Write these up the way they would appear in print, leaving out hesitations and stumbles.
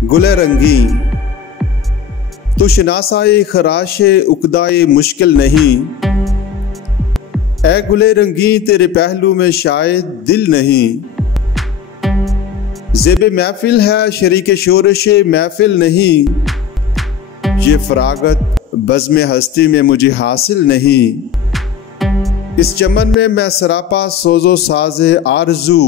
गुले रंगी तू शनासाए खराशे उकदाए मुश्किल नहीं। ए गुले रंगी तेरे पहलू में शायद दिल नहीं। ज़ेबे महफिल है शरीके शोरशे महफिल नहीं। ये फरागत बज़्मे हस्ती में मुझे हासिल नहीं। इस चमन में मैं सरापा सोजो साज़े आरज़ू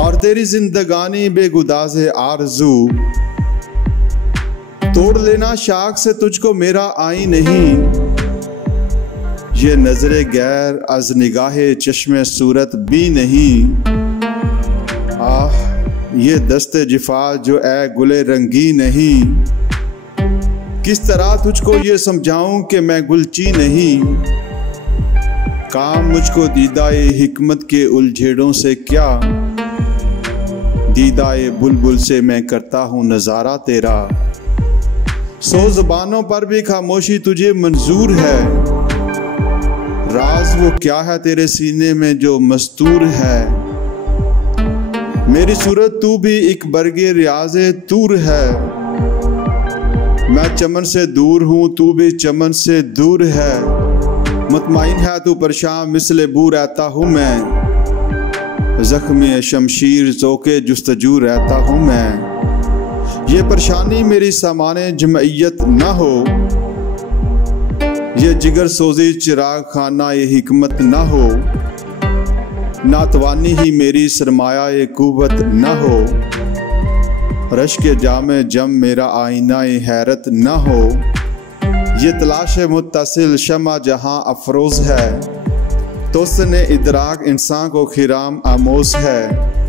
और तेरी जिंदगानी बेगुदाज़े आरज़ू। तोड़ लेना शाख से तुझको मेरा आई नहीं। ये नजरे गैर अज निगाहे चश्मे सूरत भी नहीं। आह ये दस्ते जिफा जो ए गुले रंगी नहीं। किस तरह तुझको ये समझाऊं कि मैं गुलची नहीं। काम मुझको दीदाए हिकमत के उलझेड़ों से क्या। दीदाए बुलबुल से मैं करता हूँ नजारा तेरा। सौ ज़बानों पर भी खामोशी तुझे मंजूर है। राज वो क्या है तेरे सीने में जो मस्तूर है। मेरी सूरत तू भी एक बरगे रियाज़े तूर है। मैं चमन से दूर हूँ तू भी चमन से दूर है। मुतमईन है तू परेशान मिसले बू रहता हूँ मैं। जख्मी शमशीर ज़ोके जुस्तजू रहता हूँ मैं। ये परेशानी मेरी सामाने जमइयत न हो। ये जिगर सोजी चिराग खाना ये हिकमत न हो। नातवानी ही मेरी सरमाया ये कुव्वत न हो। रश के जामे जम मेरा आईना ये हैरत न हो। ये तलाश मुत्तसिल शमा जहां अफरोज है। तो उसने इदराक इंसान को खिराम आमोज है।